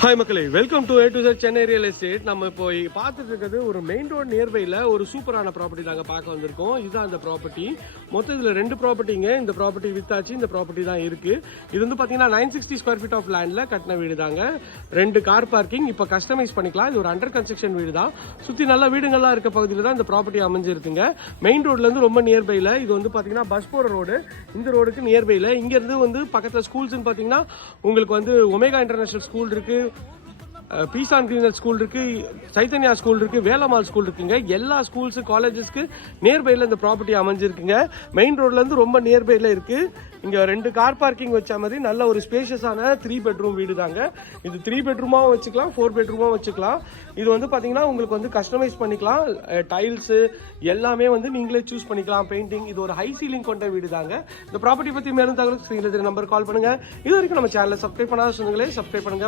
Hi மக்களே. Welcome to A to sir Chennai real estate நம்ம இப்போ பார்த்துட்டு இருக்கிறது ஒரு மெயின் ரோட் நியர்பையில் ஒரு சூப்பரான ப்ராப்பர்ட்டி நாங்கள் பார்க்க வந்திருக்கோம். இதுதான் அந்த ப்ராப்பர்ட்டி மொத்தம் இதில் ரெண்டு ப்ராப்பர்ட்டிங்க இந்த ப்ராப்பர்ட்டி வித்தாச்சு. இந்த ப்ராப்பர்ட்டி தான் இருக்கு. இது வந்து பார்த்தீங்கன்னா nine sixty square feet of லேண்டில் கட்டின வீடு தாங்க ரெண்டு கார் பார்க்கிங் இப்போ கஸ்டமைஸ் பண்ணிக்கலாம். இது ஒரு அண்டர் கன்ஸ்ட்ரக்ஷன் வீடு தான் சுற்றி நல்ல வீடுங்கள்லாம் இருக்க பகுதியில் தான் இந்த ப்ராப்பர்ட்டி அமைஞ்சிருக்குங்க. மெயின் ரோட்லேருந்து ரொம்ப நியர்பையில் இது வந்து பார்த்தீங்கன்னா பஸ் போகிற ரோடு இந்த ரோடுக்கு நியர்பையில் இங்கேருந்து வந்து பக்கத்தில் ஸ்கூல்ஸ்னு பார்த்தீங்கன்னா உங்களுக்கு வந்து ஒமேகா இன்டர்நேஷனல் ஸ்கூல் இருக்குது பீசான் கிரீனர் ஸ்கூல் இருக்கு சைத்தன்யா ஸ்கூல் இருக்கு வேலம்மாள் ஸ்கூல் இருக்குங்க. எல்லா ஸ்கூல்ஸ் காலேஜஸ்க்கு நியர்பைல இந்த ப்ராப்பர்ட்டி அமைஞ்சிருக்குங்க. மெயின் ரோட்ல இருந்து ரொம்ப நியர்பைல இருக்கு. இங்க ரெண்டு கார் பார்க்கிங் வச்ச மாதிரி நல்ல ஒரு ஸ்பேஷியஸான த்ரீ பெட்ரூம் வீடு தாங்க இது த்ரீ பெட்ரூமாவும் வச்சுக்கலாம் ஃபோர் பெட்ரூமாவும் வச்சுக்கலாம். இது வந்து பார்த்தீங்கன்னா உங்களுக்கு வந்து கஸ்டமைஸ் பண்ணிக்கலாம். டைல்ஸு எல்லாமே வந்து நீங்களே சூஸ் பண்ணிக்கலாம். பெயிண்டிங் இது ஒரு ஹை சீலிங் கொண்ட வீடு தாங்க இந்த ப்ராப்பர்ட்டி பற்றி மேலும் தகவல் ஸ்க்ரீனில் நம்பர் கால் பண்ணுங்கள் இது வரைக்கும் நம்ம சேனலை சப்ஸ்கிரைப் பண்ணாத சொன்னங்களே சப்ஸ்கிரைப் பண்ணுங்கள்